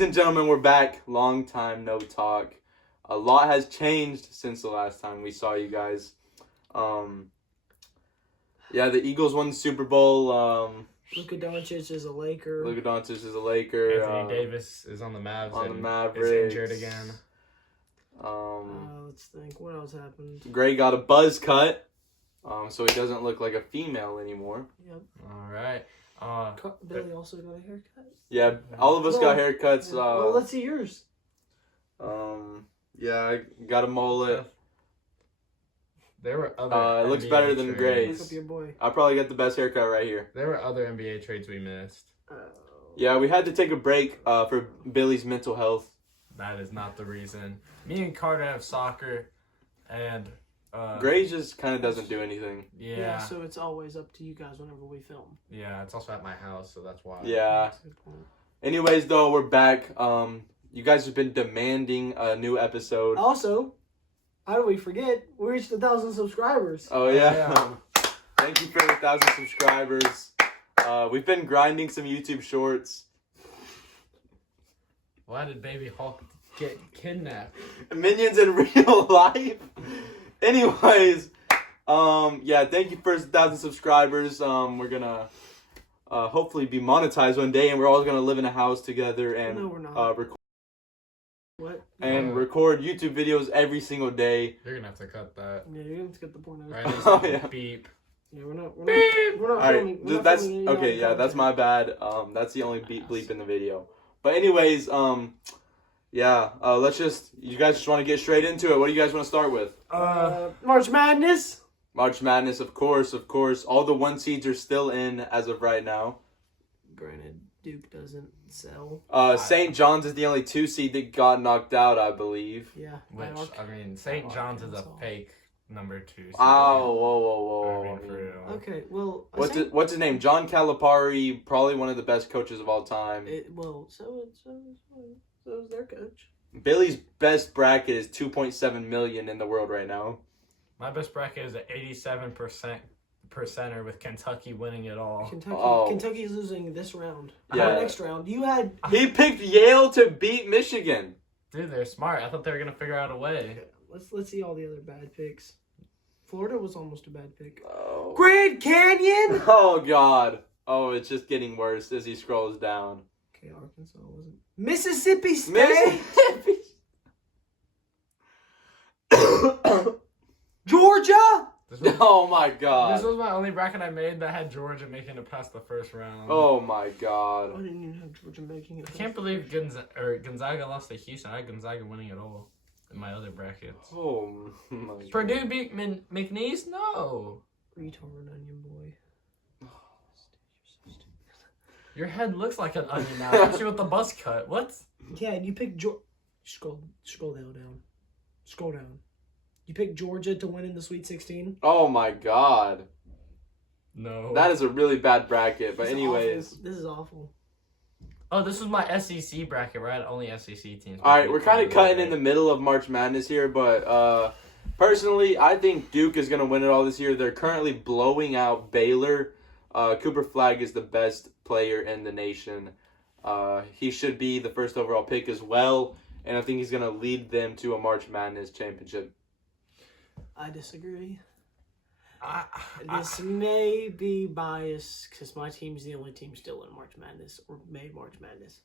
Ladies and gentlemen, we're back. Long time no talk. A lot has changed since the last time we saw you guys. Yeah, the Eagles won the Super Bowl. Luka Doncic is a Laker. Luka Doncic is a Laker. Anthony Davis is on the Mavs. On the and Mavericks. is injured again. Let's think. What else happened? Gray got a buzz cut, so he doesn't look like a female anymore. Yep. All right. Billy also got a haircut. Yeah, all of us got haircuts. Well, let's see yours. Yeah, I got a mullet. There were other. It looks NBA better than trades. Gray's. Look up your boy. I probably got the best haircut right here. There were other NBA trades we missed. Yeah, we had to take a break for Billy's mental health. That is not the reason. Me and Carter have soccer, and Gray just kind of doesn't do anything. Yeah. So it's always up to you guys whenever we film. Yeah, it's also at my house, so that's why. Yeah. That's a good point. Anyways, though, we're back. You guys have been demanding a new episode. Also, how do we forget? We reached 1,000 subscribers. Oh, yeah. Yeah. Thank you for 1,000 subscribers. We've been grinding some YouTube shorts. Why did Baby Hulk get kidnapped? Minions in real life. Anyways, yeah, thank you for 1,000 subscribers. We're gonna hopefully be monetized one day, and we're all gonna live in a house together and No, we're not. record YouTube videos every single day. You're gonna have to cut that. Yeah, you're gonna get the point of it. Right? Oh, yeah. Beep. Yeah, we're not All filming. right, We're not that's filming any okay. other Yeah, that's my content. bad. That's the only bleep in the video. But anyways, yeah. You guys just want to get straight into it. What do you guys want to start with? March Madness. March Madness, of course. All the 1 seeds are still in as of right now. Granted, Duke doesn't sell. St. John's is the only 2 seed that got knocked out, I believe. Yeah. Which St. John's is a fake number 2. seed. Oh, whoa. I mean, for real. Okay, well. What's his name? John Calipari, probably one of the best coaches of all time. So is their coach. Billy's best bracket is 2.7 million in the world right now. My best bracket is an 87% with Kentucky winning it all. Kentucky's losing this round. Yeah. Next round. You had. He picked Yale to beat Michigan. Dude, they're smart. I thought they were gonna figure out a way. Let's see all the other bad picks. Florida was almost a bad pick. Oh. Grand Canyon. Oh God. Oh, it's just getting worse as he scrolls down. Okay, Arkansas wasn't. Mississippi State. Georgia. Oh my God. This was my only bracket I made that had Georgia making it past the first round. Oh my I God. didn't even have Georgia making it. I can't believe Gonzaga lost to Houston. I had Gonzaga winning it all in my other brackets. Oh my God. Purdue beat McNeese? No. Retard onion boy. Your head looks like an onion now, especially with the buzz cut. What? Yeah, and you picked Georgia. Scroll down. Scroll down. You picked Georgia to win in the Sweet 16. Oh my God. No. That is a really bad bracket. But This is anyways. awful. This is awful. Oh, this was my SEC bracket, right? Only SEC teams. All right, we're kind of cutting in the middle of March Madness here, but personally, I think Duke is going to win it all this year. They're currently blowing out Baylor. Cooper Flagg is the best player in the nation. He should be the first overall pick as well, and I think he's going to lead them to a March Madness championship. I disagree. This may be biased because my team's the only team still in March Madness or made March Madness.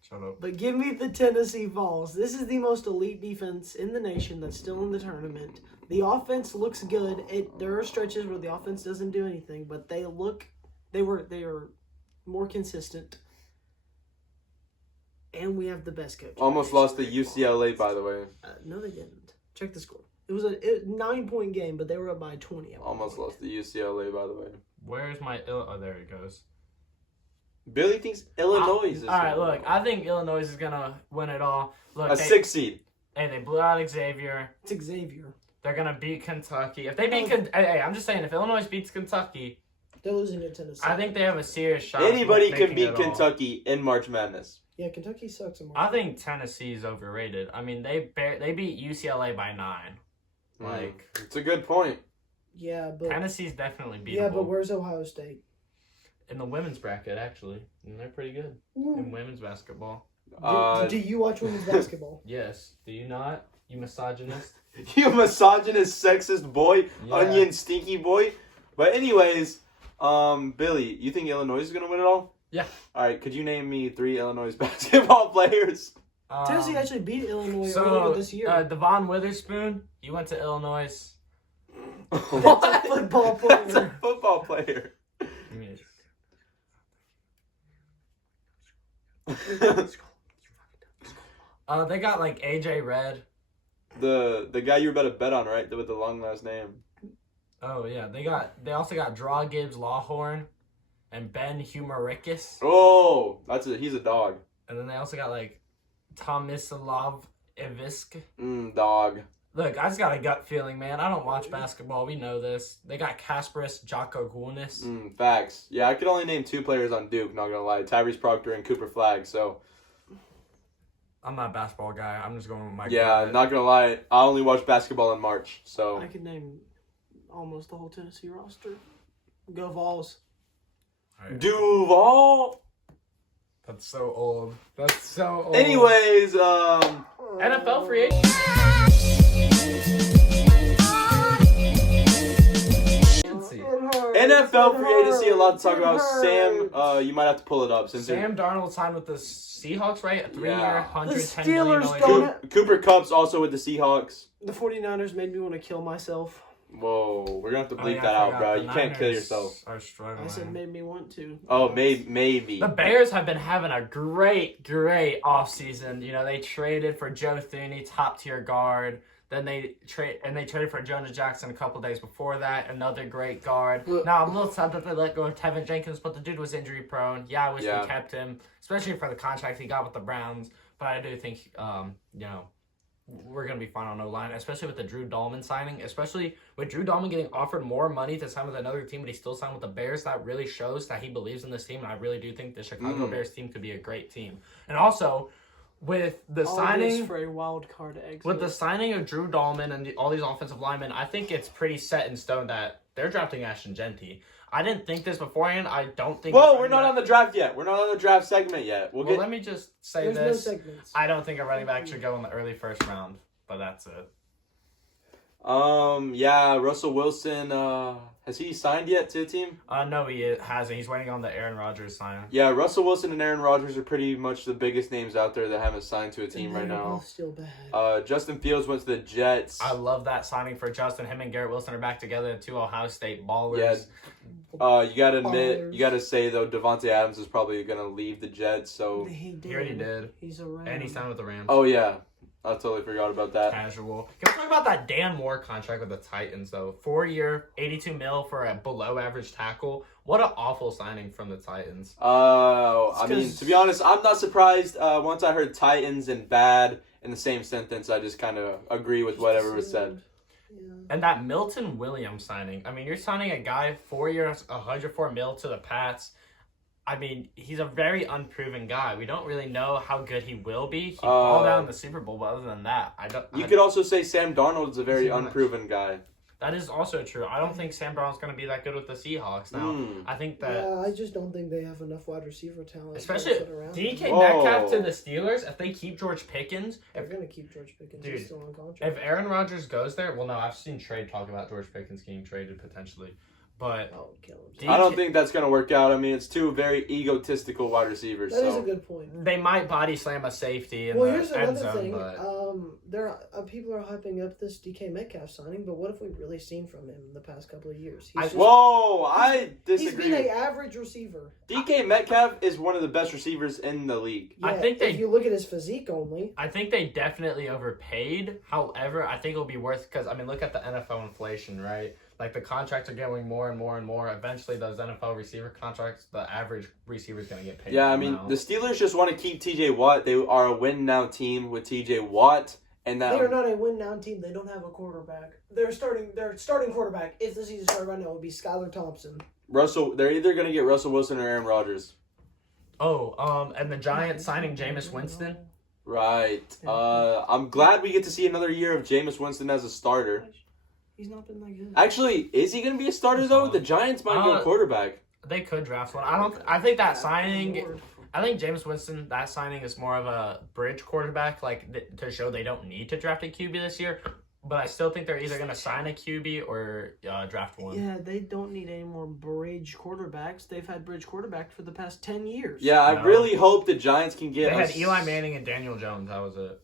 Shut up. But give me the Tennessee Vols. This is the most elite defense in the nation that's still in the tournament. The offense looks good. There are stretches where the offense doesn't do anything, but they are more consistent. And we have the best coach. Almost lost to UCLA, by the way. No, they didn't. Check the score. It was a 9-point game, but they were up by 20. Almost lost to UCLA, by the way. Where's my... Oh, there it goes. Billy thinks Illinois is all right, look. I think Illinois is going to win it all. Look, a 6 seed. Hey, they blew out Xavier. It's Xavier. They're going to beat Kentucky. If they beat... Hey, I'm just saying, if Illinois beats Kentucky... They're losing to Tennessee. I think they have a serious shot. Anybody can beat Kentucky in March Madness. Yeah, Kentucky sucks. I think Tennessee is overrated. I mean, they beat UCLA by 9. Like, it's a good point. Yeah, but Tennessee's definitely beatable. Yeah, but where's Ohio State? In the women's bracket, actually, and they're pretty good in women's basketball. Do you watch women's basketball? Yes. Do you not? You misogynist. You misogynist, sexist boy, Yeah. onion, stinky boy. But anyways, Billy, you think Illinois is gonna win it all? Yeah. All right. Could you name me 3 Illinois basketball players? Tennessee actually beat Illinois So, earlier this year. Devon Witherspoon, you went to Illinois. That's a football player. That's a football player. They got like AJ Red. The guy you were about to bet on, right? With the long last name. Oh yeah, they also got Draw Gibbs Lawhorn and Ben Humericus. Oh, he's a dog. And then they also got like Tomislav Ivisk. Dog. Look, I just got a gut feeling, man. I don't watch basketball. We know this. They got Kasparis Jakogunis. Facts. Yeah, I could only name 2 players on Duke, not gonna lie. Tyrese Proctor and Cooper Flagg, so. I'm not a basketball guy. I'm just going with my Yeah, gut. not gonna lie. I only watch basketball in March, so. I could name almost the whole Tennessee roster. Go Vols. Alright. Duval! That's so old. That's so old. Anyways, NFL free agent. NFL free agency, a lot to talk about. Sam, you might have to pull it up since Sam Darnold signed with the Seahawks, right? A 3-year, Yeah. $110 The million Steelers deal. don't- Cooper Kupp's also with the Seahawks. The 49ers made me want to kill myself. Whoa, we're gonna have to Oh, bleep yeah, that I out, forgot. bro. The You can't kill Niners yourself. Are struggling. I said made me want to. Oh, maybe. The Bears have been having a great offseason. You know, they traded for Joe Thuney, top tier guard. Then they traded for Jonah Jackson a couple days before that, another great guard. Now I'm a little sad that they let go of Tevin Jenkins, but the dude was injury prone. Yeah, I wish we kept him, especially for the contract he got with the Browns. But I do think, we're going to be fine on O-line, especially with the Drew Dahlman signing, especially with Drew Dahlman getting offered more money to sign with another team, but he still signed with the Bears. That really shows that he believes in this team, and I really do think the Chicago Bears team could be a great team. And also, with the signing for a wild card exit. with the signing of Drew Dahlman and all these offensive linemen, I think it's pretty set in stone that they're drafting Ashton Genty. I didn't think this beforehand. I don't think. Whoa, we're not on the draft yet. We're not on the draft segment yet. Well, let me just say There's this. no segments. I don't think a running back should go in the early first round, but that's it. Yeah, Russell Wilson, has he signed yet to a team? No, he hasn't. He's waiting on the Aaron Rodgers sign. Yeah, Russell Wilson and Aaron Rodgers are pretty much the biggest names out there that haven't signed to a team right They're now. both still bad. Justin Fields went to the Jets. I love that signing for Justin. Him and Garrett Wilson are back together, 2 Ohio State ballers. Yeah. You gotta admit, Ballers. you gotta say though, Devontae Adams is probably gonna leave the Jets. So, He did. He already did. He's around. And he signed with the Rams. oh yeah, I totally forgot about that. Casual. Can we talk about that Dan Moore contract with the Titans, though? 4-year, $82 million for a below-average tackle. What an awful signing from the Titans. I mean, to be honest, I'm not surprised. Once I heard Titans and bad in the same sentence, I just kind of agree with whatever was said. Yeah. And that Milton Williams signing. I mean, you're signing a guy 4 years, $104 million to the Pats. I mean, he's a very unproven guy. We don't really know how good he will be. He balled out in the Super Bowl, but other than that, You could also say Sam Darnold is a very Too much. unproven guy. That is also true. I don't think Sam Brown's going to be that good with the Seahawks. Now, I think that, Yeah, I just don't think they have enough wide receiver talent. especially to put around DK him. Metcalf to the Steelers, if they keep George Pickens, They're gonna keep George Pickens. Dude, He's still on contract. if Aaron Rodgers goes there, well, no, I've seen trade talk about George Pickens getting traded potentially. But I would kill him. I don't think that's going to work out. I mean, it's 2 very egotistical wide receivers. That is a So good point. they might body slam a safety in Well, here's the end another zone, thing. but People are hyping up this DK Metcalf signing, but what have we really seen from him in the past couple of years? Whoa, I He's disagree. been an average receiver. DK Metcalf is one of the best receivers in the league. Yeah, I think if you look at his physique only. I think they definitely overpaid. However, I think it'll be worth, because, I mean, look at the NFL inflation, right? Like, the contracts are getting more and more and more. Eventually, those NFL receiver contracts, the average receiver is going to get paid. Yeah, I more mean, now. the Steelers just want to keep TJ Watt. They are a win now team with TJ Watt. And They are that, not a win-now team. They don't have a quarterback. Their starting quarterback, if the season started right now, would be Skylar Thompson. they're either going to get Russell Wilson or Aaron Rodgers. And the Giants signing Jameis Winston. Right. I'm glad we get to see another year of Jameis Winston as a starter. He's not been that good. Actually, is he going to be a starter, though? The Giants might go quarterback. They could draft one. I think that signing, I think Jameis Winston, that signing is more of a bridge quarterback, to show they don't need to draft a QB this year. But I still think they're either going to sign a QB or draft one. Yeah, they don't need any more bridge quarterbacks. They've had bridge quarterbacks for the past 10 years. Yeah, I No. really hope the Giants can get. They had Eli Manning and Daniel Jones. That was it.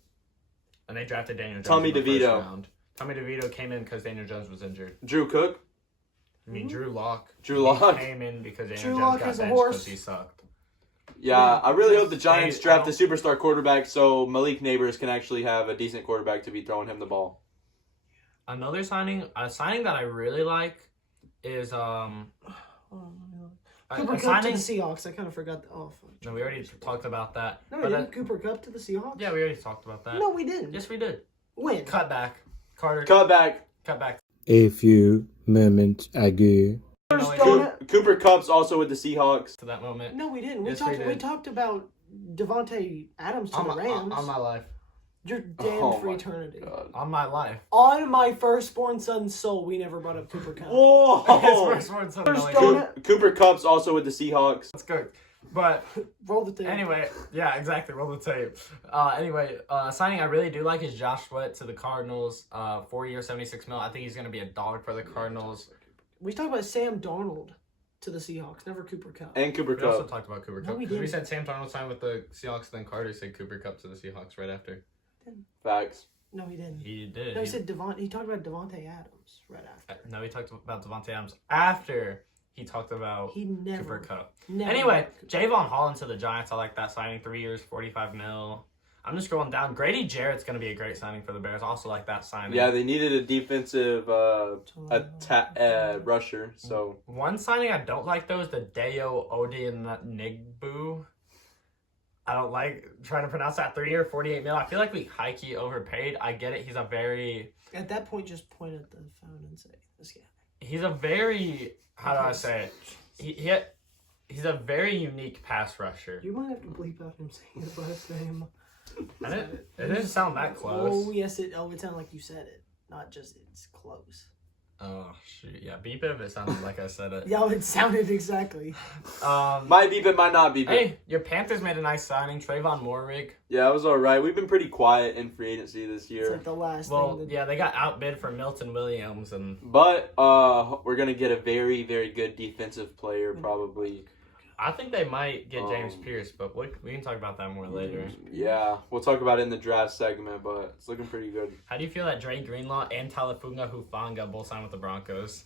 And they drafted Daniel Jones. Tommy in the DeVito. first round. Tommy DeVito came in because Daniel Jones was injured. Drew Cook. I mean, Drew Lock. Drew Lock. Came in because Daniel Drew Jones Lock got is a benched horse. because he sucked. Yeah, I really hope the Giants Hey, draft a superstar quarterback so Malik Neighbors can actually have a decent quarterback to be throwing him the ball. Another signing, a signing that I really like is Cooper a Kupp to signing. the Seahawks. I kind of forgot. No, we already talked about that. No, we But, didn't. Cooper Kupp to the Seahawks? yeah, we already talked about that. No, we didn't. Yes, we did. When? Cut back, Carter. Cut back. Cut back. A few moments ago. No, we Don't- Cooper Kupp's also with the Seahawks. to that moment. No, we didn't. Yes, we did. talked about Devontae Adams to On the Rams. my life. You're damned Oh for my eternity. God. On my life. On my firstborn son's soul, we never brought up Cooper Kupp. Whoa! His first word said First no, he don't- didn't. Cooper Kupp's also with the Seahawks. That's good. But Roll the tape. anyway, yeah, exactly. Roll the tape. Anyway, signing I really do like is Josh Sweat to the Cardinals. 4 year, $76 million. I think he's going to be a dog for the Cardinals. We talked about Sam Darnold to the Seahawks, never Cooper Kupp. And Cooper We also Kupp. talked about Cooper No, Cup. we 'Cause we didn't. said Sam Darnold signed with the Seahawks, then Carter said Cooper Cup to the Seahawks right after. Facts. No, he didn't. He did. No, he said He talked about Devontae Adams right after. No, he talked about Devontae Adams after he talked about He never. Cooper Cup. Never Anyway, Cooper. Javon Holland to the Giants. I like that signing. 3 years, $45 million. I'm just scrolling down. Grady Jarrett's going to be a great signing for the Bears. Also like that signing. Yeah, they needed a defensive rusher. So One signing I don't like though is the Deo Odinigbu. I don't like trying to pronounce that. 3 year, $48 million. I feel like we high-key overpaid. I get it. He's a very At that point, just point at the phone and say, "This guy." He's a very, how do I say it? He's a very unique pass rusher. You might have to bleep out him saying his last name. It didn't sound that close. Oh yes, it sounded like you said it, not just it's close. Oh shoot! Yeah, beep it if it sounded like I said it. Yeah, it sounded exactly. might beep it, might not beep it. Hey, your Panthers made a nice signing, Trayvon Moehrig. Yeah, it was all right. We've been pretty quiet in free agency this It's year. like the last Well, thing. yeah, they got outbid for Milton Williams, and But we're gonna get a very, very good defensive player probably. I think they might get James Um, Pierce, but we can talk about that more later. Yeah, we'll talk about it in the draft segment, but it's looking pretty good. How do you feel that Dre Greenlaw and Talafunga Hufanga both signed with the Broncos?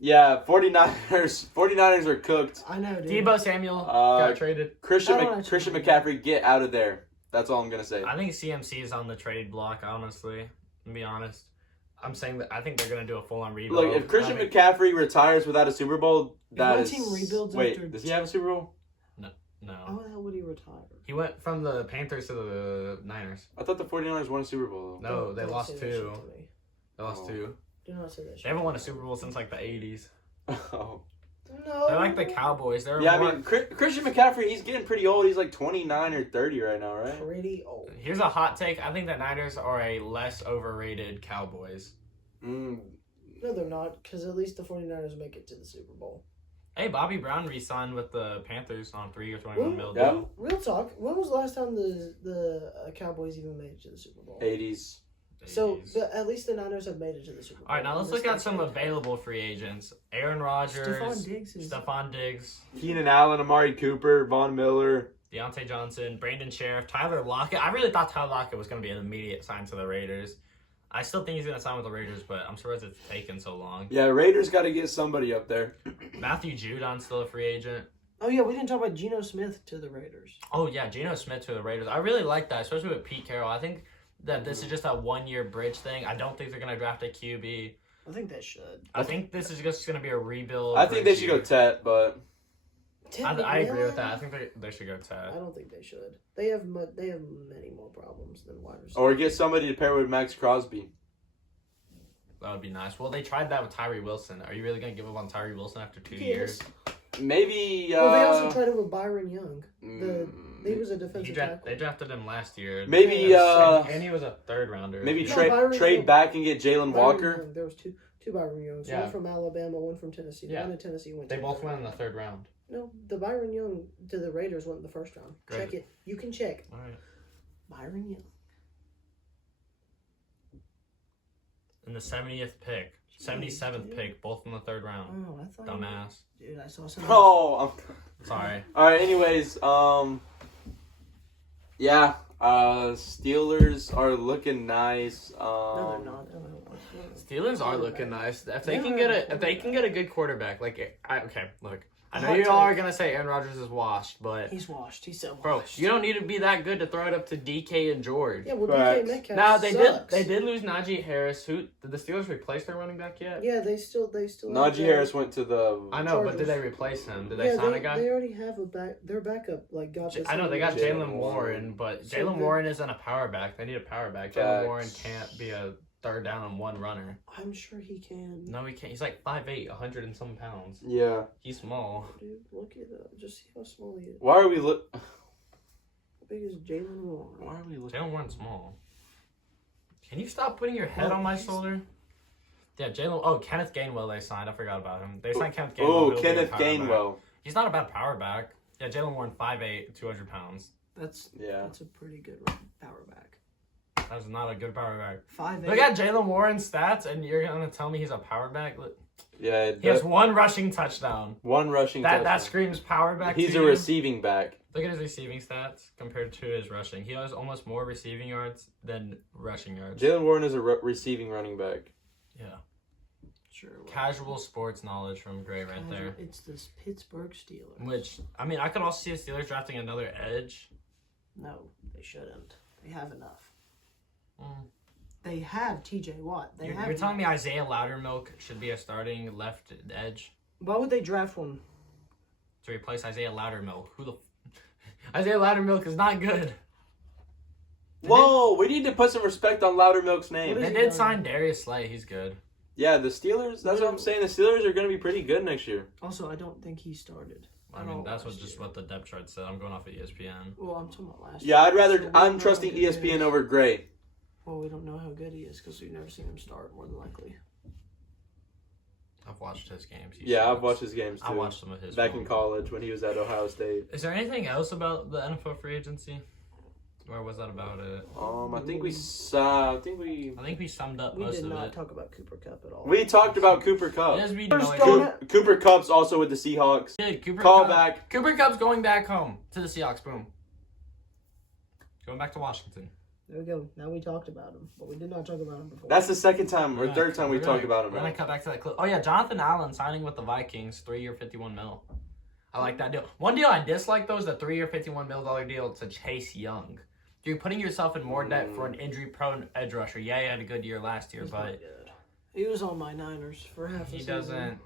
Yeah, 49ers are cooked. I know, dude. Debo Samuel Uh, got traded. Christian I don't actually Christian think- McCaffrey, get out of there. That's all I'm gonna say. I think CMC is on the trade block, honestly. To be honest. I'm saying that I think they're going to do a full-on rebuild. Look, if Christian I think- McCaffrey retires without a Super Bowl, that my is. team rebuilds Wait, after- does he have a Super Bowl? No. How the hell would he retire? He went from the Panthers to the Niners. I thought the 49ers won a Super Bowl. No, they Don't lost say that 2. shit to me. They lost Oh. 2. Do not say that shit. They haven't won a Super Bowl since like the 80s. Oh. No. They're like the Cowboys. They're Yeah, more... I mean, Christian McCaffrey, he's getting pretty old. He's like 29 or 30 right now, right? Pretty old. Here's a hot take. I think the Niners are a less overrated Cowboys. Mm. No, they're not, because at least the 49ers make it to the Super Bowl. Hey, Bobby Brown re-signed with the Panthers on 3 years, $21 million. Yeah. Real talk. When was the last time the Cowboys even made it to the Super Bowl? 80s. So at least the Niners have made it to the Super Bowl. All right, now let's This look at some decade. available free agents. Aaron Rodgers, Stephon Diggs is Keenan Allen, Amari Cooper, Von Miller. Deontay Johnson, Brandon Sheriff, Tyler Lockett. I really thought Tyler Lockett was going to be an immediate sign to the Raiders. I still think he's going to sign with the Raiders, but I'm surprised it's taken so long. Yeah, Raiders got to get somebody up there. Matthew Judon's still a free agent. Oh yeah, we didn't talk about Geno Smith to the Raiders. Oh, yeah, Geno Smith to the Raiders. I really like that, especially with Pete Carroll. I think that this is just a one-year bridge thing. I don't think they're going to draft a QB. I think they should. I think this is just going to be a rebuild. I think they should go Tet, but I agree with that. I think they should go I Ted. don't think they should. They have many more problems than wide receivers. or get somebody to pair with Max Crosby. That would be nice. Well, they tried that with Tyree Wilson. Are you really going to give up on Tyree Wilson after 2 Yes. years? Maybe. Well, they also tried it with Byron Young. mm, He was a defensive tackle. They drafted him last year. Maybe. And he was a third rounder. Maybe Yeah. trade Young. back and get Jalen Byron Walker. Young. There was two Byron Youngs. Yeah. One from Alabama, one from Tennessee. Yeah. One in Tennessee went. They to both the went in the third round. No, the Byron Young to the Raiders went in the first round. Great. Check it. You can check. All right. Byron Young. In the 70th pick, 77th dude. pick, both in the third round. Oh, I thought. Dumbass. Dude, I saw some. Oh, Sorry. all right. Anyways, yeah. Steelers are looking nice. No, they're not. Steelers are looking nice. If they Yeah. can get a good quarterback, like okay, look. I know Hot you take. all are gonna say Aaron Rodgers is washed, but He's washed. He's so bro, washed. you don't need to be that good to throw it up to DK and George. Yeah, well, Facts. DK Metcalf Now sucks. they did lose Najee Harris. Who did the Steelers replace their running back yet? Yeah, they still. Najee Harris went to the. I know, but Chargers. did they replace him? Did Yeah, they sign a guy? They already have a back. Their backup got. The I know they got Jaylen Jalen Warren, but So Jalen good. Warren isn't a power back. They need a power back. Jalen Facts. Warren can't be a third down and one runner. I'm sure he can. No, he can't. He's like 5'8", 100 and some pounds. Yeah. He's small. Dude, look at that. Just see how small he is. Why are we look? How big is Jalen Warren? Why are we looking? Jalen Warren's small. Can you stop putting your head on my shoulder? Yeah, Jalen. Oh, Kenneth Gainwell they signed. I forgot about him. They signed Kenneth Gainwell. Oh, who'll be a Kenneth power back. Gainwell. He's not a bad power back. Yeah, Jalen Warren 5'8", 200 pounds. That's Yeah. a pretty good power back. That's not a good power back. 5'8". Look at Jalen Warren's stats, and you're gonna tell me he's a power back? Look, Yeah. he has one rushing touchdown. one rushing. That touchdown. screams power back. He's to a you. receiving back. Look at his receiving stats compared to his rushing. He has almost more receiving yards than rushing yards. Jalen Warren is a receiving running back. Yeah. Sure. well, Casual sports knowledge from Gray right there. It's this Pittsburgh Steelers. Which, I mean, I could also see the Steelers drafting another edge. No, they shouldn't. They have enough. Mm. They have T.J. Watt. You're telling me Isaiah Loudermilk should be a starting left edge Why would they draft one? to replace Isaiah Loudermilk? Isaiah Loudermilk is not good. Whoa, we need to put some respect on Loudermilk's name. What They is did he done? sign Darius Slay. He's good. Yeah, the Steelers. That's what I'm saying. The Steelers are going to be pretty good next year. Also, I don't think he started. I mean, that's what the depth chart said. I'm going off of ESPN. Well, I'm talking about last Yeah, year. I'd rather. So we I'm don't trusting know how good he ESPN is. over Gray. Well, we don't know how good he is because we've never seen him start, more than likely. I've watched his games. Yeah, I've watched his games too. I watched some of his back film. in college when he was at Ohio State. Is there anything else about the NFL free agency? Or was that about it? I think we saw. I think we summed up We most did of not it. talk about Cooper Cup at all. we talked about Cooper Kupp. Yes, we First know don't- it. Cooper Kupp's also with the Seahawks. Dude, Cooper Call Kupp- back. Cooper Cup's going back home to the Seahawks. Boom. Going back to Washington. There we go. Now we talked about him, but we did not talk about him before. That's the second time or Yeah, third time we we're talked gonna- about him. We're gonna Right? cut back to that clip. Oh yeah, Jonathan Allen signing with the Vikings, 3-year, $51 million. I like that deal. One deal I dislike though is the 3-year, $51 million deal to Chase Young. You're putting yourself in more debt for an injury-prone edge rusher. Yeah, he had a good year last year, He's not but good. He was on my Niners for half a he season. doesn't.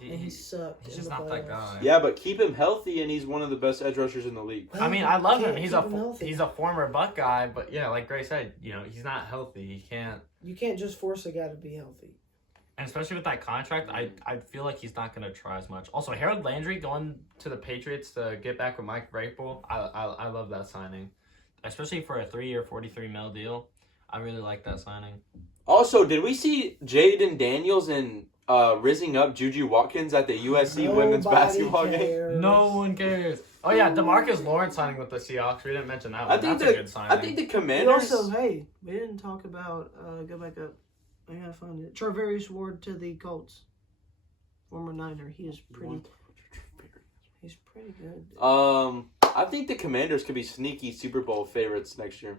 And he sucked. He's in just the not that playoffs. guy. Yeah, but keep him healthy, and he's one of the best edge rushers in the league. I mean, I love him. Can't He's keep him healthy. he's a former Buck guy, but yeah, like Gray said, he's not healthy. He can't. You can't just force a guy to be healthy. And especially with that contract, I feel like he's not going to try as much. Also, Harold Landry going to the Patriots to get back with Mike Vrabel, I love that signing. Especially for a 3-year, $43 million deal. I really like that signing. Also, did we see Jaden Daniels and rizzing up Juju Watkins at the USC women's Nobody basketball game? cares. No one cares. Oh, yeah, DeMarcus Lawrence signing with the Seahawks. We didn't mention that one. That's a good signing. I think the We Commanders. also, hey, we didn't talk about, go back up. I gotta find it. Charvarius Ward to the Colts. Former Niner. He's pretty good. I think the Commanders could be sneaky Super Bowl favorites next year.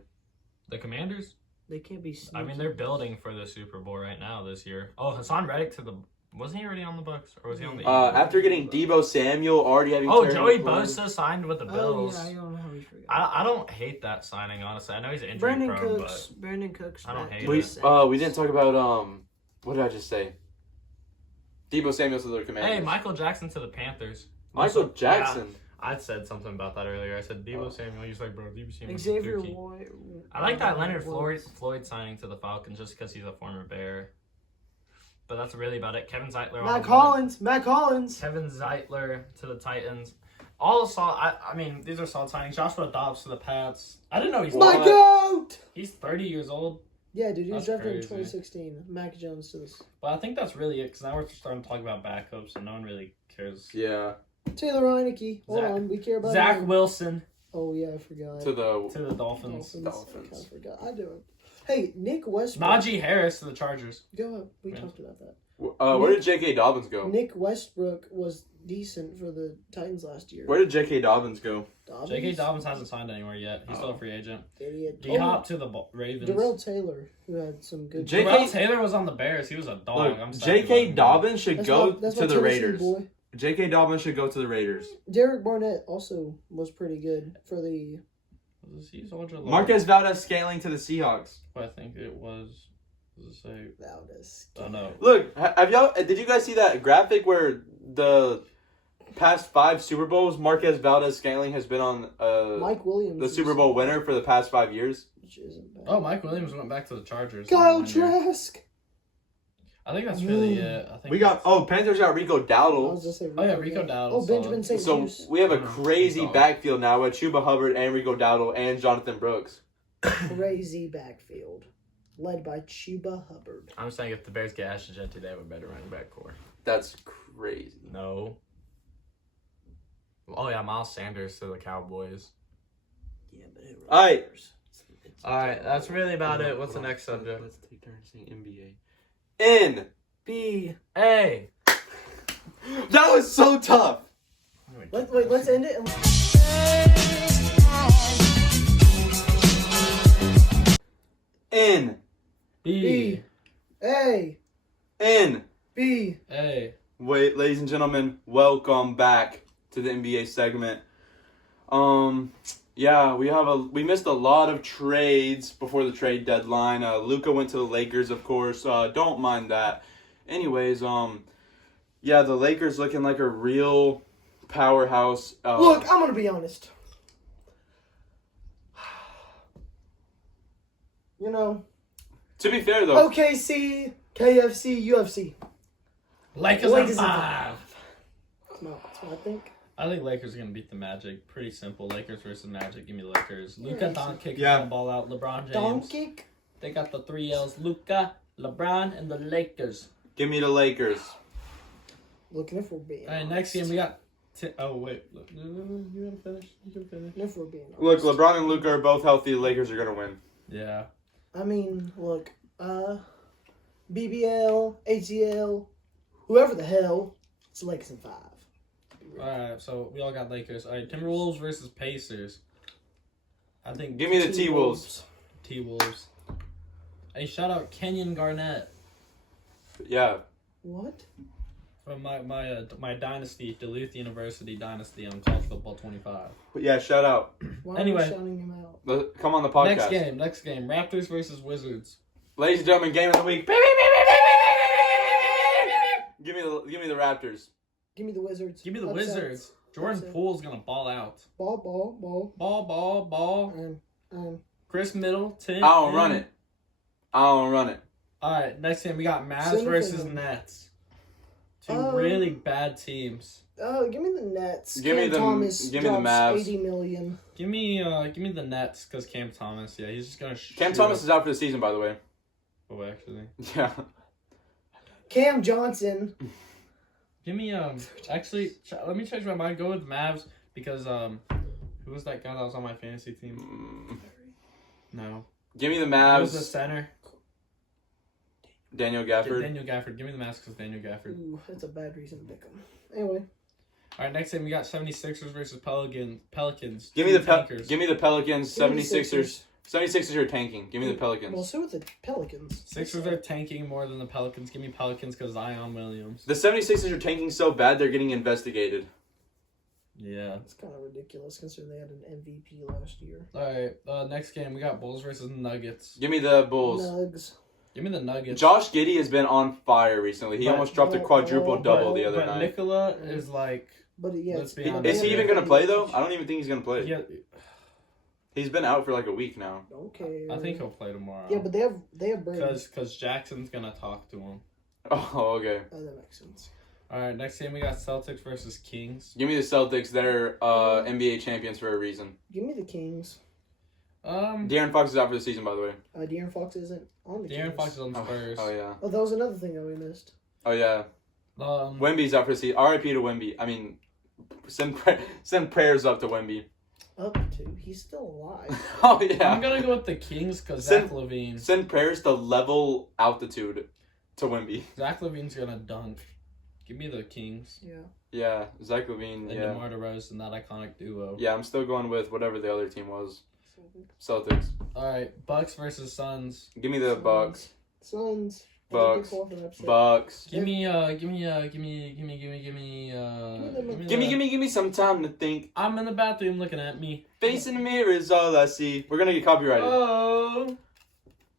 The Commanders? They can't be sneaky. I mean, they're building for the Super Bowl right now this year. Oh, Hassan Reddick to the... Wasn't he already on the Bucks? Or was he on the Eagles? After getting Debo Samuel, already having. Oh, Terry Joey McLaurin. Bosa signed with the Oh, Bills. yeah, I don't know how we forgot. I don't hate that signing, honestly. I know he's injury Brandon prone, Cooks. Brandon Cooks. I don't back hate to it. the We didn't talk about what did I just say? Debo Samuel to the but... Commanders. Hey, Michael Jackson to the Panthers. Michael Jackson. I said something about that earlier. I said Debo Samuel. He's like, bro, Debo Samuel. Xavier Dookie. Ward. I like that Leonard Floyd signing to the Falcons just because he's a former Bear. But that's really about it. Kevin Zeitler. Matt Collins. Kevin Zeitler to the Titans. All solid. I mean, these are solid signings. Joshua Dobbs to the Pats. I didn't know he's My What? goat. He's 30 years old. Yeah, dude, he was That's drafted in crazy. 2016. Mac Jones to this. But I think that's really it because now we're starting to talk about backups and no one really cares. Yeah. Taylor Heineke. Hold Zach- on, we care about Zach him. Wilson Oh yeah, I forgot. To the to the Dolphins. Dolphins. I forgot. I do it. Hey, Nick Westbrook. Najee Harris to the Chargers. Go up. We Yeah. talked about that. where did J.K. Dobbins go? Nick Westbrook was decent for the Titans last year. Where did J.K. Dobbins go? Dobbins? J.K. Dobbins hasn't signed anywhere yet. He's still a free agent. Idiot. D-Hop to the Ravens. Darrell Taylor, who had some good. J- Terrell Taylor was on the Bears. He was a dog. Look, I'm sad J.K. about him. Dobbins should That's go my to the Tennessee Raiders. boy. J.K. Dobbins should go to the Raiders. Derek Barnett also was pretty good for the. He's ultra low. Marquez Valdez-Scantling to the Seahawks. I think it was. What does it say? Loudest. Oh no. Look, have y'all? Did you guys see that graphic where the past 5 Super Bowls, Marquez Valdez-Scantling has been on Mike Williams. the is- Super Bowl winner for the past 5 years? Which isn't bad. Oh, Mike Williams went back to the Chargers. Kyle One year. Trask. I think that's really it. I think We got Panthers got Rico I was Dowdle. just say Oh yeah, Rico Dowdle. Oh, Benjamin St. So Juice. we have a Mm, crazy dog. backfield now with Chuba Hubbard and Rico Dowdle and Jonathan Brooks. Crazy backfield. Led by Chuba Hubbard. I'm saying if the Bears get Ashton Jeanty, they have a better running back core. That's crazy. No. Oh yeah, Miles Sanders to the Cowboys. Yeah, but it All right. matters. It's- All right, that's really about it. What's the next subject? Let's take turns saying NBA. N. B. Hey. That was so tough. Let's end it. And... N. B. A. N. B. Hey. Wait, ladies and gentlemen, welcome back to the NBA segment. Yeah, we missed a lot of trades before the trade deadline. Luka went to the Lakers, of course. Don't mind that. Anyways, yeah, the Lakers looking like a real powerhouse. Look, I'm gonna be honest. You know, To be fair though, OKC, KFC, UFC. Lakers Lakers in in 5. That's what I think. I think Lakers are gonna beat the Magic. Pretty simple. Lakers versus Magic. Give me the Lakers. Luka Yeah. Doncic Yeah. the ball out. LeBron James. Donkey. They got the 3 L's. Luka, LeBron, and the Lakers. give me the Lakers. Looking if we're being All right, next game we got. Oh wait, look, you gotta finish. You can finish. If we're being Look, honest. LeBron and Luka are both healthy. The Lakers are gonna win. Yeah. I mean, look, BBL, ATL, whoever the hell, it's Lakers in 5. All right, so we all got Lakers. All right, Timberwolves versus Pacers. I think Give me the T-Wolves. T-Wolves. Hey, shout out Kenyon Garnett Yeah. What? from my dynasty, Duluth University dynasty on College Football 25. Yeah, shout out. Why Anyway. are you shouting him out? Come on the podcast. Next game. Raptors versus Wizards. Ladies and gentlemen, game of the week. Give me the Raptors. Give me the Wizards. Give me the Upset. Wizards. Jordan Upset. Poole's gonna ball out. Ball. Ball. Chris Middleton. I don't run it. All Alright, next game we got Mavs Center versus field. Nets. Two Um, really bad teams. Give me the Nets. Give me Cam the- Thomas give me the drops Mavs. 80 million. Give me the Nets because Cam Thomas. Yeah, he's just gonna. Cam shoot Thomas up- is out for the season, by the way. Oh, actually. Yeah. Cam Johnson. Give me Actually, let me change my mind. Go with Mavs because who was that guy that was on my fantasy team? No. Give me the Who was the Mavs. center? Daniel Gafford. Daniel Gafford. Give me the Mavs because Daniel Gafford. Ooh, that's a bad reason to pick him. Anyway, All right, next game we got 76ers versus Pelicans. Give me the tankers. Give me the Pelicans. Give me the 76ers. 76ers are tanking. Give me the well, Pelicans. so with the Pelicans. Sixers are tanking more than the Pelicans. Give me Pelicans because Zion Williams. The 76ers are tanking so bad they're getting investigated. Yeah. It's kind of ridiculous considering they had an MVP last year. All right, next game we got Bulls versus Nuggets. Give me the Bulls. Nugs. Give me the Nuggets. Josh Giddey has been on fire recently. He But- almost dropped a quadruple double the other but night. Nicola is like, But yeah, Let's be it's- honest. Is he even gonna play though? I don't even think he's gonna play. yeah, He's been out for like a week now. Don't care. I think he'll play tomorrow. Yeah, but they have Brady. because Jackson's gonna talk to him. Oh, okay. Oh, that makes sense. All right, next game we got Celtics versus Kings. Give me the Celtics. They're NBA champions for a reason. Give me the Kings. De'Aaron Fox is out for the season, by the way. De'Aaron Fox isn't on the De'Aaron Kings. Fox is on the Spurs. Oh yeah. Oh, that was another thing that we missed. Oh yeah. Wemby's out for the season. R.I.P. to Wemby. I mean, Send prayers up to Wemby. Up to. He's still alive. Oh yeah. I'm gonna go with the Kings because Send- Zach LaVine. Send prayers to level altitude to Wemby. Zach LaVine's gonna dunk. Give me the Kings Yeah. Yeah, Zach LaVine. and Yeah. DeMar DeRozan, that iconic duo. Yeah, I'm still going with whatever the other team was. Celtics. All right, Bucks versus Suns. Give me the Bucks. Suns. Bucks. Bucks. Bucks. Give me Give me some time to think. I'm in the bathroom looking at me. Face in the mirror is all I see. We're gonna get copyrighted. Oh.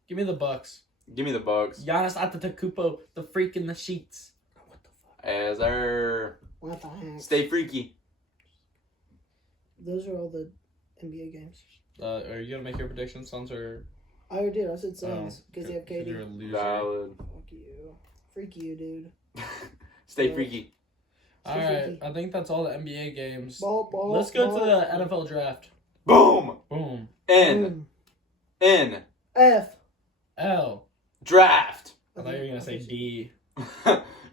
Give me the Bucks. Give me the Bucks. Giannis Antetokounmpo, the freak in the sheets. What the fuck? As our What the heck? stay freaky. Those are all the NBA games. Are you gonna make your predictions, Suns or? I already did. I said Suns because they have You're a KD. loser. Valid. Fuck you. Freak you, dude. Stay freaky. All right, I think that's all the NBA games. Ball, Let's go to ball. the NFL draft. Boom. Boom. N. N. F. L. Draft. I thought you were gonna say D.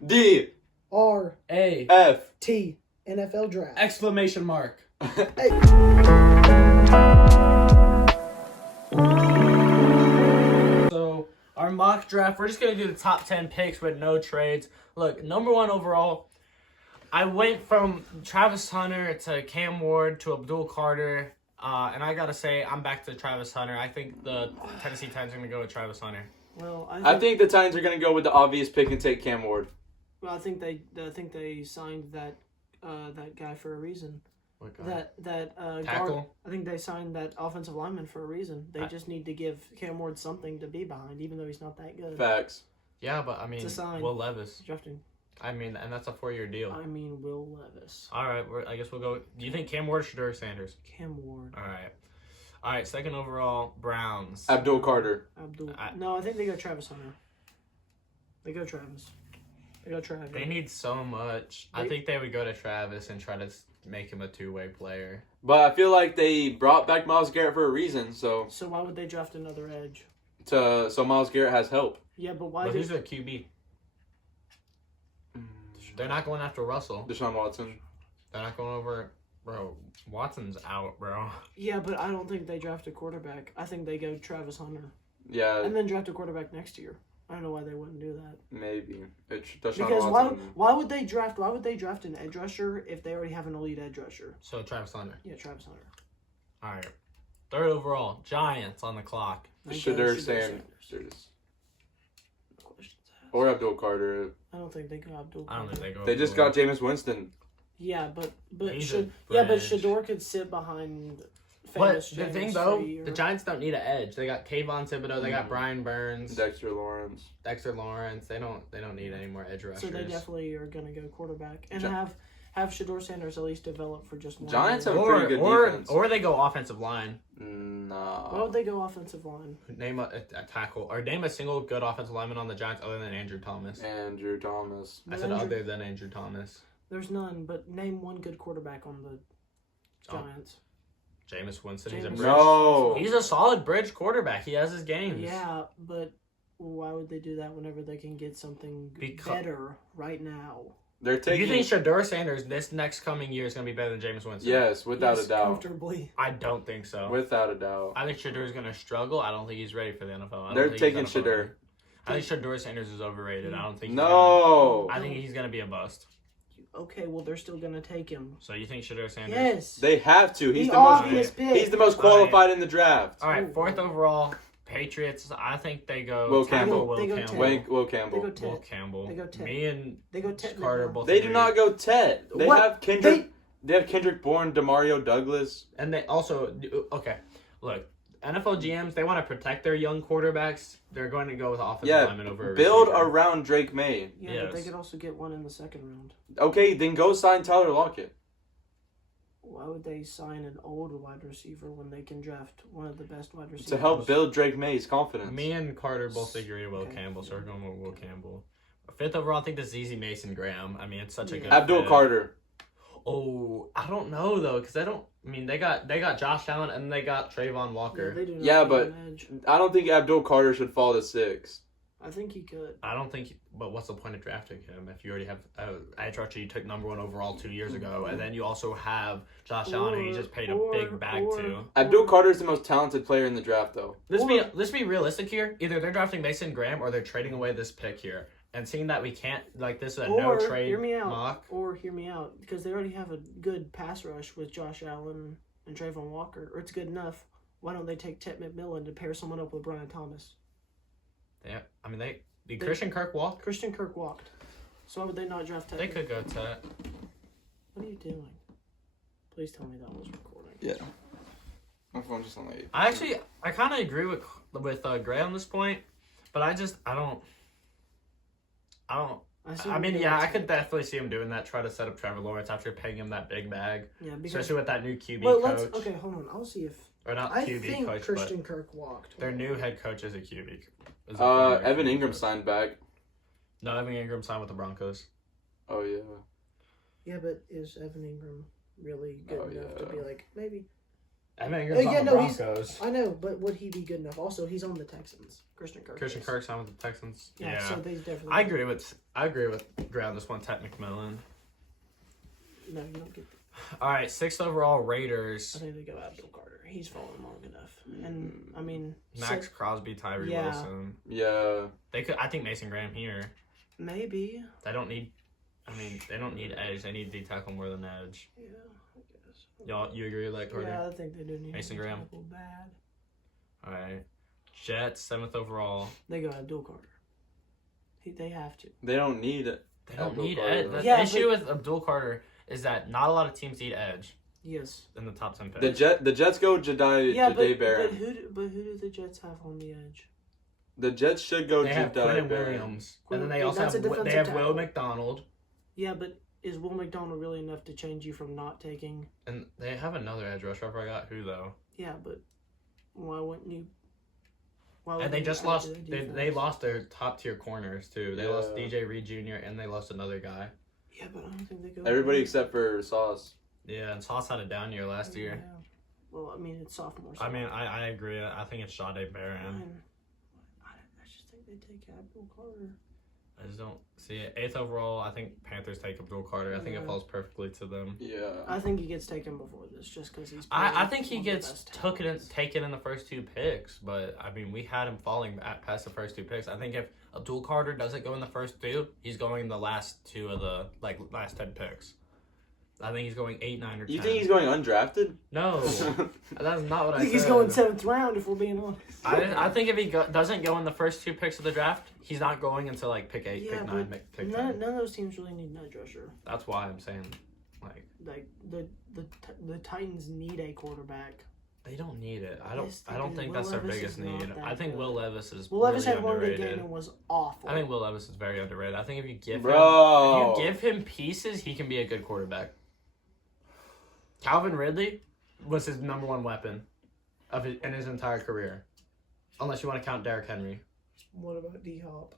D. R. A. F. T. NFL draft. Exclamation mark. Hey. So our mock draft, we're just gonna do the top 10 picks with no trades. Look, number 1 overall, I went from Travis Hunter to Cam Ward to Abdul Carter, and I gotta say I'm back to Travis Hunter. I think the Tennessee Titans are gonna go with Travis Hunter. Well, I think the Titans are gonna go with the obvious pick and take Cam Ward. Well, I think they signed that guy for a reason. What guy? That guard. Tackle? I think they signed that offensive lineman for a reason. They just need to give Cam Ward something to be behind, even though he's not that good. Facts. Yeah, but I mean, It's a sign. Will Levis. Drafting. I mean, and that's a 4-year deal. I mean, Will Levis. All right, I guess we'll go. Do you think Cam Ward or Shedeur Sanders? Cam Ward. All right. Second overall, Browns. Abdul Carter. Abdul. No, I think they go Travis Hunter. They go Travis. They need so much. I think they would go to Travis and try to make him a two-way player. But I feel like they brought back Myles Garrett for a reason, so why would they draft another edge? so Myles Garrett has help. Yeah, but why But did who's their QB? They're not going after Russell. Deshaun Watson. They're not going over... Bro, Watson's out, bro. Yeah, but I don't think they draft a quarterback. I think they go Travis Hunter. Yeah, And then draft a quarterback next year. I don't know why they wouldn't do that. maybe. It's Deshaun Because Watson. why would they draft an edge rusher if they already have an elite edge rusher? So Travis Hunter. Yeah, Travis Hunter. All right. Third overall, Giants on the clock. Shedeur Sanders. No questions asked. Or Abdul Carter. I don't think they go Abdul. I don't think they go. They just got Jameis Winston. Yeah, but He's should a yeah, but bridge. Shador could sit behind. But famous the James thing for though, a year. the Giants don't need an edge. They got Kayvon Thibodeau. They got Brian Burns, Dexter Lawrence. Dexter Lawrence. They don't need any more edge rushers. So they definitely are gonna go quarterback and Gi- have Shador Sanders at least develop for just one. Giants year. have a pretty good defense. or they go offensive line. Why would No. they go offensive line? Name a tackle or name a single good offensive lineman on the Giants other than Andrew Thomas. Andrew Thomas. I said Andrew- other than Andrew Thomas. There's none, but name one good quarterback on the Oh. Giants. Jameis Winston. He's a Jameis- bridge. No. He's a solid bridge quarterback. He has his games. Yeah, but why would they do that whenever they can get something Because- better right now? They're Do taking. you think Shedeur Sanders this next coming year is going to be better than Jameis Winston? Yes, without Yes, a doubt. comfortably. I don't think so. Without a doubt. I think Shedeur is going to struggle. I don't think he's ready for the NFL. I don't They're think he's taking NFL Shedeur. ready. I think Shedeur Sanders is overrated. I don't think. No. I think he's going to be a bust. Okay, well they're still gonna take him. So you think Shedeur Sanders? Yes. They have to. He's The the most. obvious pick. He's the most qualified in the draft. All right, fourth overall, Patriots. I think they go. Will tackle Campbell. Will They go Campbell. Will They Campbell. go Will Ted. Campbell. They go Ted. Me and They go Ted Carter McMillan. both. They do not go Ted. They What? have Kendrick. They have Kendrick Bourne, Demario Douglas. And they also okay. Look, NFL GMs they want to protect their young quarterbacks. They're going to go with offensive Yeah, lineman over. a build receiver. around Drake May. Yeah, but they Yes. could also get one in the second round. Okay, then go sign Tyler Lockett. Why would they sign an old wide receiver when they can draft one of the best wide receivers? To help build Drake May's confidence. Me and Carter both agree Will Okay. Campbell, so we're going with Will Campbell. Fifth overall, I think this is easy Mason Graham. I mean, it's such a Yeah. good. Abdul fit. Carter. Oh, I don't know though, because I don't. I mean, they got Josh Allen and they got Trayvon Yeah, Walker. they do not Yeah, need but- an edge. I don't think Abdul Carter should fall to 6. I think he could. I don't think. But what's the point of drafting him if you already have edge rusher you took number 1 overall 2 years ago, and then you also have Josh Allen, who you just paid a big bag to. Abdul Carter is the most talented player in the draft, though. Let's be realistic here. Either they're drafting Mason Graham or they're trading away this pick here. And seeing that we can't, like, this is a no trade hear me out. mock. Or hear me out, because they already have a good pass rush with Josh Allen and Trayvon Walker, or it's good enough. Why don't they take Ted McMillan to pair someone up with Brian Thomas? Yeah, I mean Christian Kirk walked. Christian Kirk walked. So why would they not draft Ted? They could go Ted. What are you doing? Please tell me that was recording. Yeah. My phone's just on the 8. I kind of agree with Gray on this point, but I don't. I mean, yeah, I could definitely see him doing that. Try to set up Trevor Lawrence after paying him that big bag, Yeah, because especially with that new QB well, coach. okay, hold on. I'll see if Or not I QB think coach, Christian Kirk walked. but their new head coach is a QB. is a Evan QB Ingram coach. signed back. No, Evan Ingram signed with the Broncos. Oh, yeah. Yeah, but is Evan Ingram really good enough to be like maybe? Evan Ingram's yeah, on the no, Broncos. I know, but would he be good enough? Also, he's on the Texans. Christian Kirk. Christian is. Kirk signed with the Texans. Yeah, so they definitely. I agree with Gray on this one. Ted McMillan. No, you don't get. All right, 6th overall I Raiders. think they go Abdul Carter. He's fallen long enough, and I mean Max so- Crosby, Tyree Yeah. Wilson. Yeah. They could. I think Mason Graham here. maybe. They don't need. I mean, they don't need edge. They need D tackle more than edge. Yeah, I guess. Y'all, you agree with that, Carter? Yeah, I think they do need Mason a Graham. tackle bad. All right. Jets 7th overall. They go Abdul Carter. They have to. They don't need it. They don't Abdul need Carter. edge. The Yeah, issue with Abdul Carter is that not a lot of teams need edge Yes. in the top 10 picks. The Jets go Jedi Yeah, but Barron. who do the Jets have on the edge? The Jets should go They have Jedi Quentin Barron. Williams, and then they Yeah, also that's have a they have defensive Will tackle. McDonald, Yeah, but is Will McDonald really enough to change you from not taking? and they have another edge rusher. I forgot who though. Yeah, but why wouldn't you? Why And wouldn't they you just add lost. to the They defense? lost their top tier corners too. They Yeah. lost DJ Reed Jr. and they lost another guy. Yeah, but I don't think they go. Everybody except for Sauce. Yeah, and Sauce had a down year last year. Yeah. Well, I mean, it's sophomore. I so- mean, I agree. I think it's Jade Barron. I just think they take Abdul Carter. I just don't see it. 8th overall, I think Panthers take Abdul Carter. I think it Yeah. falls perfectly to them. Yeah. I think he gets taken before this, just because he's. I think he one of the gets best talents. taken in the first 2 picks, but I mean we had him falling past the first 2 picks. I think if Abdul Carter doesn't go in the first 2, he's going in the last 2 of the last 10 picks. I think he's going 8, 9, or 10. You think he's going undrafted? No, that's not what I I think said. he's going 7th round, if we're being honest. I think if he doesn't go in the first 2 picks of the draft, he's not going until pick 8, Yeah, pick 9, but pick 10. none of those teams really need an edge rusher. That's why I'm saying, Like the Titans need a quarterback. they don't need it. I Yes, they don't do. think Will that's their Levis biggest is not need. that I think good. Will Levis is Will Levis really had one good underrated. game and was awful. I think Will Levis is very underrated. I think if you give Bro. him, if you give him pieces, he can be a good quarterback. Calvin Ridley was his number 1 weapon in his entire career, unless you want to count Derrick Henry. What about D Hop?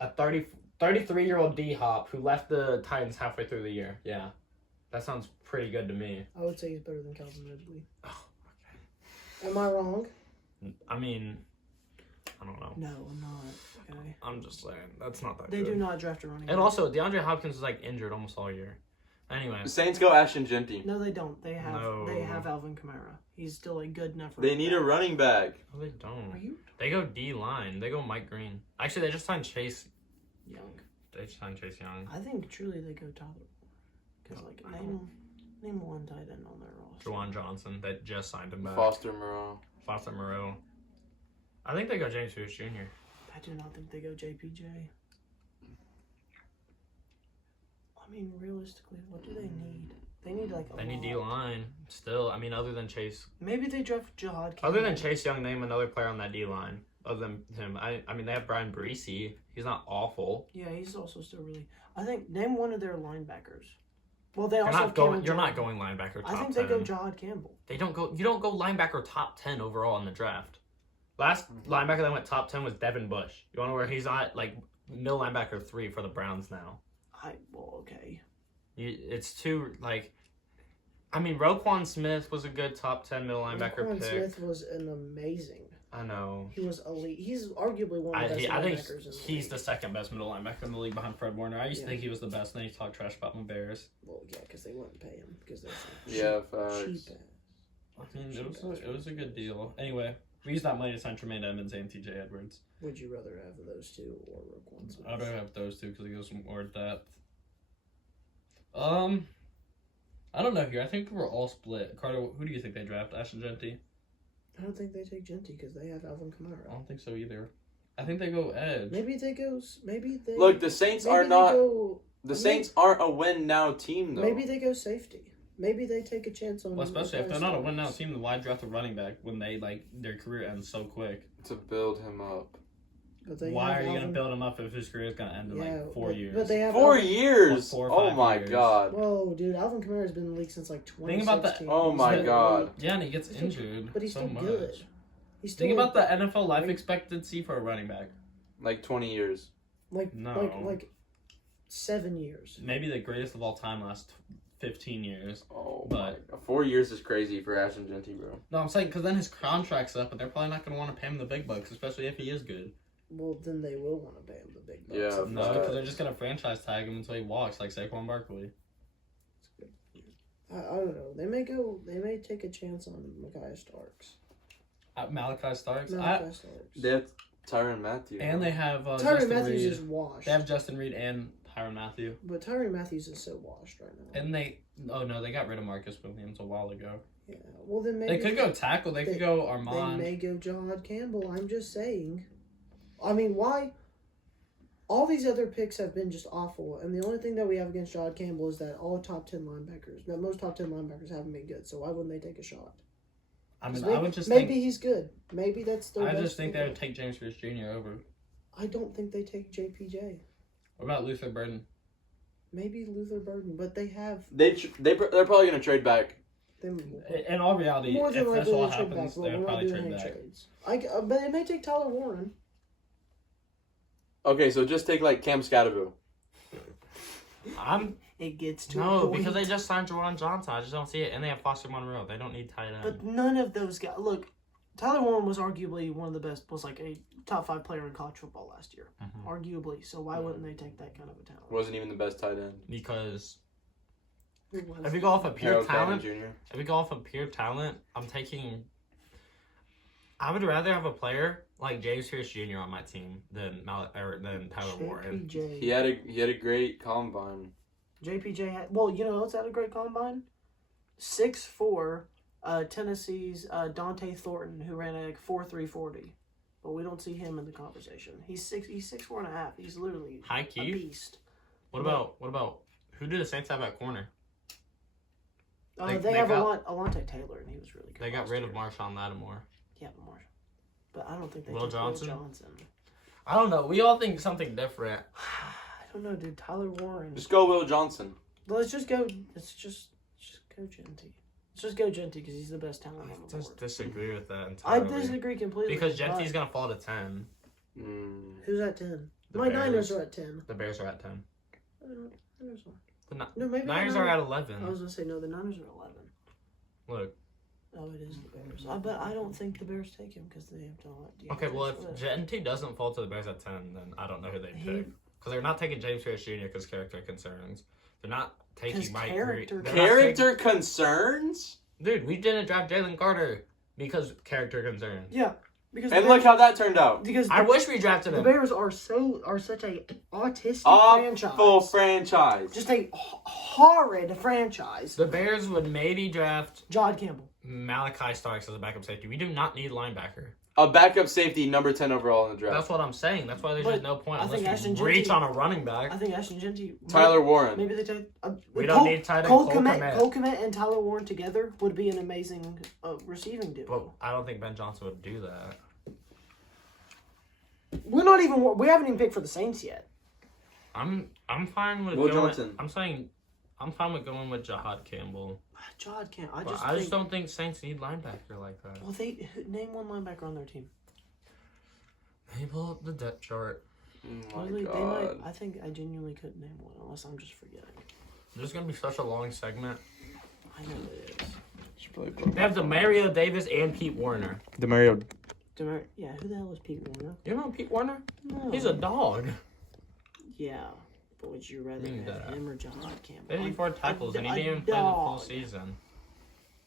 A 33-year-old D Hop who left the Titans halfway through the year. Yeah, that sounds pretty good to me. I would say he's better than Calvin Ridley. Oh, Am I wrong? I mean, I don't know. No, I'm not. Okay. I'm just saying that's not that They good. do not draft a running back. And also, DeAndre Hopkins is injured almost all year. Anyway, Saints go Ashton Genty. No, they don't. They have No. Alvin Kamara. He's still a good enough. They need a running back. no, they don't. Are you They go D line. They go Mike Green. Actually, they just signed Chase. young? They just signed Chase Young. I think truly they go Tyler. Because name one tight end on their roster. Juwan Johnson that just signed him back. Foster Moreau. Foster Moreau. I think they go James Pierce Jr. I do not think they go JPJ. I mean, realistically, what do they need? They need a They need lot. D line still. I mean, other than Chase. Maybe they draft Jihad. Other than Campbell. Chase Young, name another player on that D line. Other than him, I mean, they have Brian Breesy. He's not awful. Yeah, he's also still really. I think name one of their linebackers. Well, they You're also not have going. Cameron You're not Jordan. going linebacker top I think 10. they go Jihad Campbell. They don't go. You don't go linebacker top 10 overall in the draft. Last linebacker that went top 10 was Devin Bush. You want to where he's not middle linebacker 3 for the Browns now. Okay. It's too I mean, Roquan Smith was a good top 10 middle linebacker Roquan pick. Smith was an amazing. I know. He was elite. He's arguably one of the best I think linebackers in the he's league. the second best middle linebacker in the league behind Fred Warner. I used to Yeah. think he was the best, and then he talked trash about my Bears. Well, yeah, because they wouldn't pay him because they're Yeah, cheap. facts. I mean, it was a good deal. Anyway, we used that money to sign Tremaine Edmonds and TJ Edwards. Would you rather have those two or Roquan Smith? I'd rather have those two because he goes more depth. I don't know here. I think we're all split. Carter, who do you think they draft? Ashton Genty? I don't think they take Genty because they have Alvin I Kamara. don't think so either. I think they go edge. Maybe they go. Maybe they. Look, the Saints maybe are they not. Go, The Saints aren't a win now team though. maybe they go safety. Maybe they take a chance on. Well, especially if they're not a win now Starks. team, then why draft a running back when they their career ends so quick? To build him up. But they Why have are you gonna Alvin- build him up if his career is gonna end in Yeah, 4 years? But they have 4 Alvin- years. 4 or Oh 5 my years. god. Whoa, dude! Alvin Kamara's been in the league since like 2016. Think about that- Oh my He's God. Yeah, and he gets injured. But he's so still much. good. He's still Think about the NFL life expectancy for a running back. Like 20 years. like No. like 7 years. Maybe the greatest of all time last 15 years. Oh But- my. 4 years is crazy for Ashton Genty, bro. No, I'm saying because then his contract's up, and they're probably not going to want to pay him the big bucks, especially if he is good. Well, then they will want to pay him the big bucks. Yeah, if No, he's Right. because good. they're just going to franchise tag him until he walks, like Saquon Barkley. I don't know. They may take a chance on Micaiah Starks. Malachi Starks. Micaiah Starks. They have Tyrann Matthew. And they have Tyrann Justin Matthews Reed. is washed. They have Justin Reed and Tyrann Matthew. But Tyrann Matthews is so washed right now. And they got rid of Marcus Williams a while ago. Yeah. Well, then maybe They could go tackle. They could go They Armand. may go Jahad Campbell. I'm just saying. I mean, why? All these other picks have been just awful, and the only thing that we have against Jahad Campbell is that all top 10 linebackers, that most top 10 linebackers haven't been good. So why wouldn't they take a shot? I mean, Maybe, I would just maybe think. he's good. Maybe that's the. I just think they would take James Pierce Jr. over. I don't think they take JPJ. What about Luther Burden? Maybe Luther Burden, but they have they're probably gonna trade back. them. In all reality, More if than this likely all they trade back. happens, But they we're would not probably doing trade any back. trades. But they may take Tyler Warren. Okay, so just take like Cam Scatterville. It gets to No, a point. because they just signed Jawan Johnson. I just don't see it, and they have Foster Monroe. They don't need tight end. But none of those guys. Look, Tyler Warren was arguably one of the best. Was like a top 5 player in college football last year, Mhm. arguably. So why wouldn't they take that kind of a talent? Wasn't even the best tight end. Because Who was if we it? go off of pure Harold Cannon talent, Jr. if we go off of pure talent, I'm taking. I would rather have a player like James Pierce Jr. on my team than Tyler Warren. JPJ. He had a great combine. JPJ had. Well, you know what's had a great combine? 6'4", Tennessee's Dante Thornton, who ran a 4.340. But we don't see him in the conversation. He's 6'4.5". He's literally High a key. beast. What about who do the Saints have at corner? They They have got- Alontae Taylor, and he was really good. They got last rid of year. Marshawn Lattimore. Yeah, Marshall. But I don't think they Will took Johnson? Will Johnson. I don't know. We all think something different. I don't know, dude. Tyler Warren. Just go Will Johnson. Let's just go. Let's just go Genty. Let's just go Genty because he's the best talent on I the just board. disagree with that I entirely. disagree completely. Because but Genty's gonna fall to 10. Who's at 10? The My Bears. Niners are at 10. The Bears are at 10. Niners are. The No, maybe the Niners are at 11. I was gonna say no. The Niners are 11. Look. Oh, it is the Bears. But I don't think the Bears take him because they have to let. Okay, well, if Swift. Genty doesn't fall to the Bears at 10, then I don't know who they He- pick. Because they're not taking James Pierce Jr. because character concerns. They're not taking 'Cause Mike character- Green. They're not Character concerns? Dude, we didn't draft Jalen Carter because character concerns. Yeah, because And the look Bears, how that turned out. because I wish we drafted the him. Bears are such a autistic Awful franchise. franchise. Just a horrid franchise. The Bears would maybe draft Jahad Campbell. Malachi Starks as a backup safety. We do not need linebacker. A backup safety, number 10 overall in the draft. That's what I'm saying. That's why there's But just no point I think unless we Ashton reach Genty- on a running back. I think Ashton Genty. Tyler Warren. Maybe they take. We don't need tight end Cole Kmet. Cole Kmet and Tyler Warren together would be an amazing receiving duo. But I don't think Ben Johnson would do that. We're not even. We haven't even picked for the Saints yet. I'm fine with Will going. Johnson. I'm fine with going with Jahad Campbell. Jahad can't. I just don't think Saints need linebacker like that. Well, they name one linebacker on their team. They pull up the depth chart. Oh Really, my they might. god. I think I genuinely couldn't name one unless I'm just forgetting. There's gonna be such a long segment. I know it is. Should probably They have Demario Davis and Pete Warner. Demario Yeah, who the hell is Pete Warner? You know Pete Warner? No. He's a dog. Yeah, but would you rather Bring that have up. him or John Campbell? 54 tackles, and he a didn't even play the full dog. season.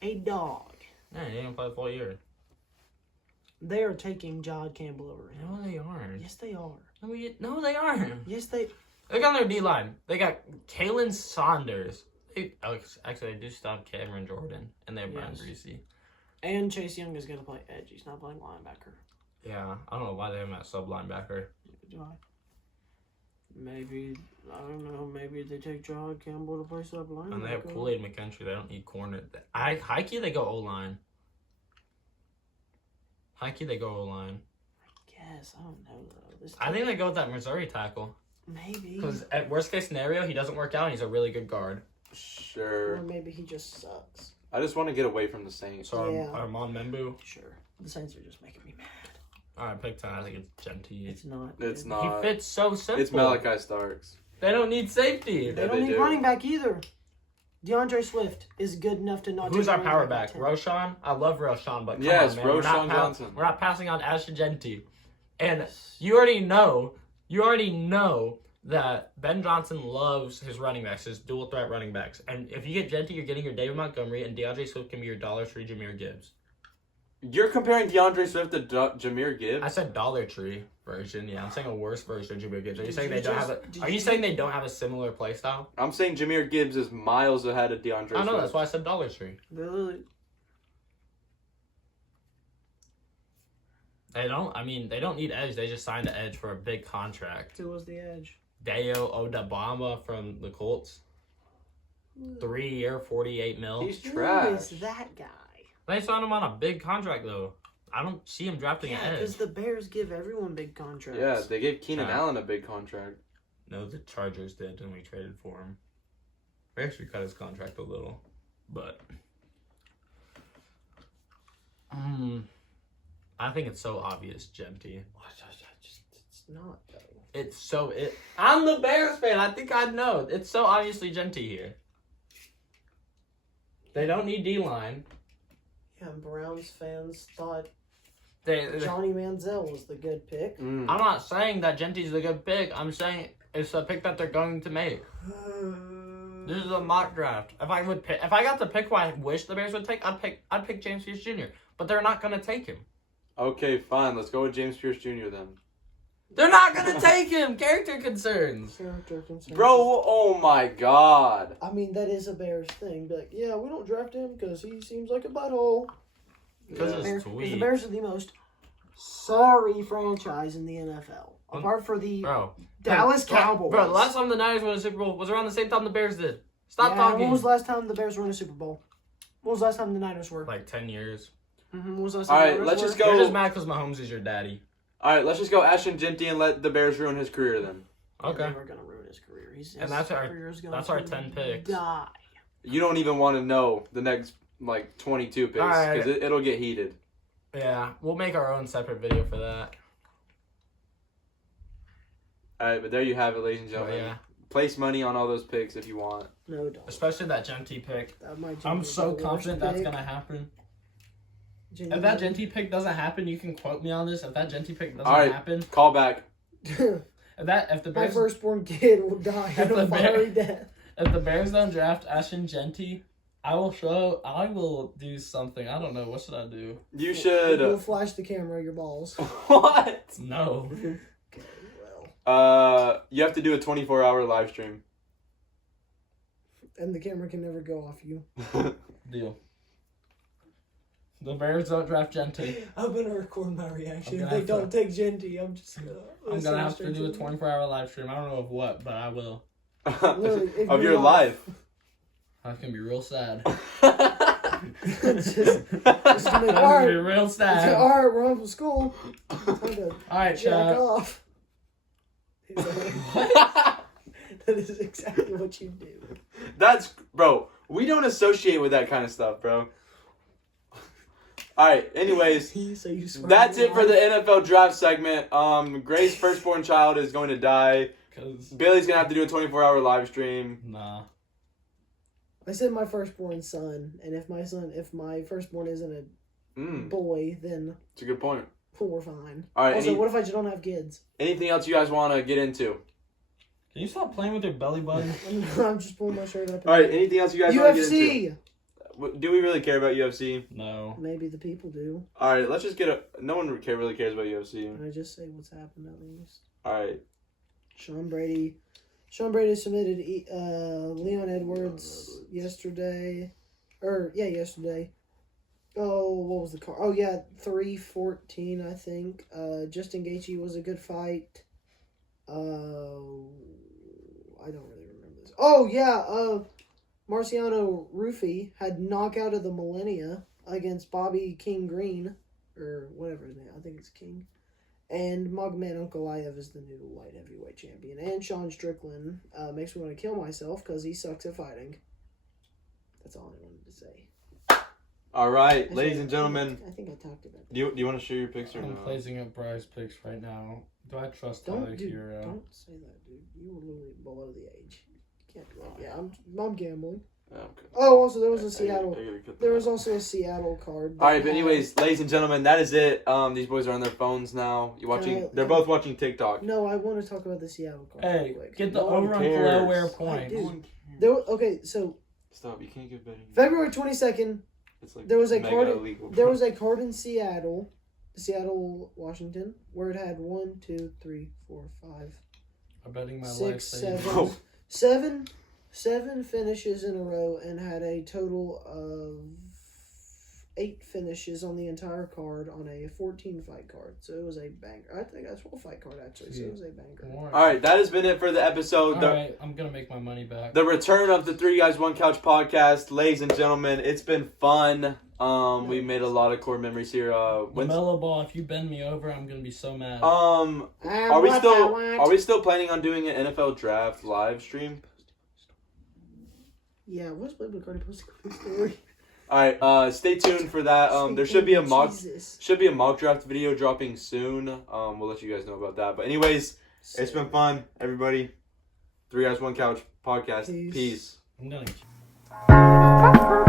A dog. Yeah, he didn't even play the full year. They are taking John Campbell over him. No, they aren't. Yes, they are. No, they aren't. Yes, they. Look on their D line. They got Kalen Saunders. Actually, they do still have Cameron Jordan, and they have Brian Yes. Greasy. And Chase Young is going to play edge. He's not playing linebacker. Yeah, I don't know why they have him at sub linebacker. Do I? Maybe, I don't know, maybe they take John Campbell to play sub linebacker. And they have Kool-Aid McKentry. They don't need corner. High key, they go O-line. High key, they go O-line. Yes, I don't know though. This I think they go with that Missouri tackle. maybe. Because at worst case scenario, he doesn't work out and he's a really good guard. Sure. Or maybe he just sucks. I just want to get away from the Saints. So Yeah. Armand Membu. Sure. The Saints are just making me mad. Alright, pick 10. I think it's Genty. It's not. It's dude. not. He fits so simple. It's Malachi Starks. They don't need safety. They Yeah, don't they need do. running back either. DeAndre Swift is good enough to not. Who's take our running power at back? 10. Roshan? I love Roshan, but come Yes, on, man. We're Roshan not Johnson. We're not passing on Ashton Genty. And you already know that Ben Johnson loves his running backs, his dual threat running backs. And if you get Genty, you're getting your David Montgomery, and DeAndre Swift can be your Dollar Tree Jameer Gibbs. You're comparing DeAndre Swift to Jameer Gibbs? I said Dollar Tree version. Yeah, I'm saying a worse version of Jameer Gibbs. Are you Did saying you they don't just- have a? did Are you you saying they don't have a similar play style? I'm saying Jameer Gibbs is miles ahead of DeAndre Swift. I know. That's why I said Dollar Tree. Really? They don't. I mean, they don't need edge. They just signed an edge for a big contract. Who was the edge? Dayo Odabama from the Colts. 3 year, $48 million. He's Who trash. is that guy? They signed him on a big contract though. I don't see him drafting Yeah, an because edge. the Bears give everyone big contracts. Yeah, they gave Keenan Yeah. Allen a big contract. No, the Chargers did, and we traded for him. We actually cut his contract a little, but I think it's so obvious, Genty. It's not though. I'm the Bears fan. I think I'd know. It's so obviously Genty here. They don't need D-line. Yeah, and Browns fans thought They, Johnny Manziel was the good pick. Mm. I'm not saying that Genty's a good pick. I'm saying it's a pick that they're going to make. This is a mock draft. If I got to pick who I wish the Bears would take, I'd pick James Pierce Jr. But they're not gonna take him. Okay, fine. Let's go with James Pierce Jr. then. They're not gonna take him. Character concerns. Character concerns. Bro, oh my god. I mean, that is a Bears thing. But yeah, we don't draft him because he seems like a butthole. Because Yeah. it's The tweet. Bears are the most sorry franchise in the NFL. Apart from the Bro. Dallas Bro, Cowboys. Bro, the last time the Niners won a Super Bowl was around the same time the Bears did. Stop Yeah, talking. When was the last time the Bears won a Super Bowl? When was the last time the Niners were? Like 10 years. When was the last time All the right, Niners let's were? just You're go. just mad because Mahomes is your daddy. All right, let's just go Ashton Genty and let the Bears ruin his career then. Okay. They were gonna ruin his career. And that's our 10 picks. Die. You don't even want to know the next, 22 picks All right. because it'll get heated. Yeah, we'll make our own separate video for that. All right, but there you have it, ladies and Oh, gentlemen. yeah. Place money on all those picks if you want. No, don't. Especially that Genty pick. That might I'm be so the worst confident that's pick. going to happen. If Genuinely. that Genty pick doesn't happen, you can quote me on this. If that Genty pick doesn't All right. happen, Call back. if the My Bears firstborn kid will die If of the a fiery death. if the Bears don't draft Ashton Genty, I will do something. I don't know. What should I do? You You'll should. flash the camera your balls. What? No. Okay, well. You have to do a 24-hour live stream. And the camera can never go off you. Deal. The Bears don't draft Genty. I'm gonna record my reaction. I'm If gonna they have don't take Genty, I'm just gonna. I'm gonna have to do a 24-hour live stream. I don't know of what, but I will. Literally, if of you're your life. That's gonna be real sad. It's just gonna be That's gonna be alright. real sad. Alright, we're home from school. Time to All right, jack chat. off. That is exactly what you do. Bro, we don't associate with that kind of stuff, bro. All right, anyways, So you swear that's on it for your the life? NFL draft segment. Gray's firstborn child is going to die. Cause Bailey's going to have to do a 24-hour live stream. nah. I said my firstborn son, and if my firstborn isn't a Mm, boy, then it's a good point. We're fine. All right. Also, what if I just don't have kids? Anything else you guys want to get into? Can you stop playing with your belly button? I'm just pulling my shirt up. All right. Anything else you guys want to get into? UFC. Do we really care about UFC? No. Maybe the people do. All right. Let's just get a. No one really cares about UFC. Can I just say what's happened at least? All right. Sean Brady submitted Leon Edwards yesterday. Yesterday. Oh, what was the card? Oh, yeah, 3-14, I think. Justin Gaethje was a good fight. I don't really remember this. Oh, yeah, Marciano Rufi had knockout of the millennia against Bobby King Green, or whatever his name, I think it's King. And Magomedov Ankalaev is the new light heavyweight champion. And Sean Strickland makes me want to kill myself because he sucks at fighting. That's all I wanted to say. All right, Actually, ladies and gentlemen. I think I talked about that. Do you want to share your picks or I'm no? placing up Bry's picks right now. Do I trust Tyler Don't Hero? say that, dude. You were literally below the age. You can't do that. Yeah, I'm gambling. Yeah, okay. Oh, also there was a I Seattle. gotta cut that There was out. also a Seattle card. All right, but anyways, ladies and gentlemen, that is it. These boys are on their phones now. You watching? They're both watching TikTok. No, I want to talk about the Seattle card. Hey, real quick. get the No one over on cares. Flowware I points. do. Okay, so Stop! You can't get betting. February 22nd, It's like there was a mega card. illegal. There was a card in Seattle, Washington, where it had 1, 2, 3, 4, 5, I'm betting my 6, life savings. 7, seven finishes in a row, and had a total of 8 finishes on the entire card on a 14 fight card. So it was a banger. I think that's a 12 fight card actually. So it was a banger. All right, that has been it for the episode. All right, I'm gonna make my money back. The return of the Three Guys One Couch podcast, ladies and gentlemen. It's been fun. We made a lot of core memories here. LaMelo Ball, if you bend me over, I'm gonna be so mad. Are we still planning on doing an NFL draft live stream? Yeah, what's Playboy Cardi posting on his story? All right, stay tuned for that. There should be a mock Jesus. draft video dropping soon. We'll let you guys know about that. But anyways, it's been fun, everybody. Three Guys One Couch podcast. Peace. Peace. I'm gonna.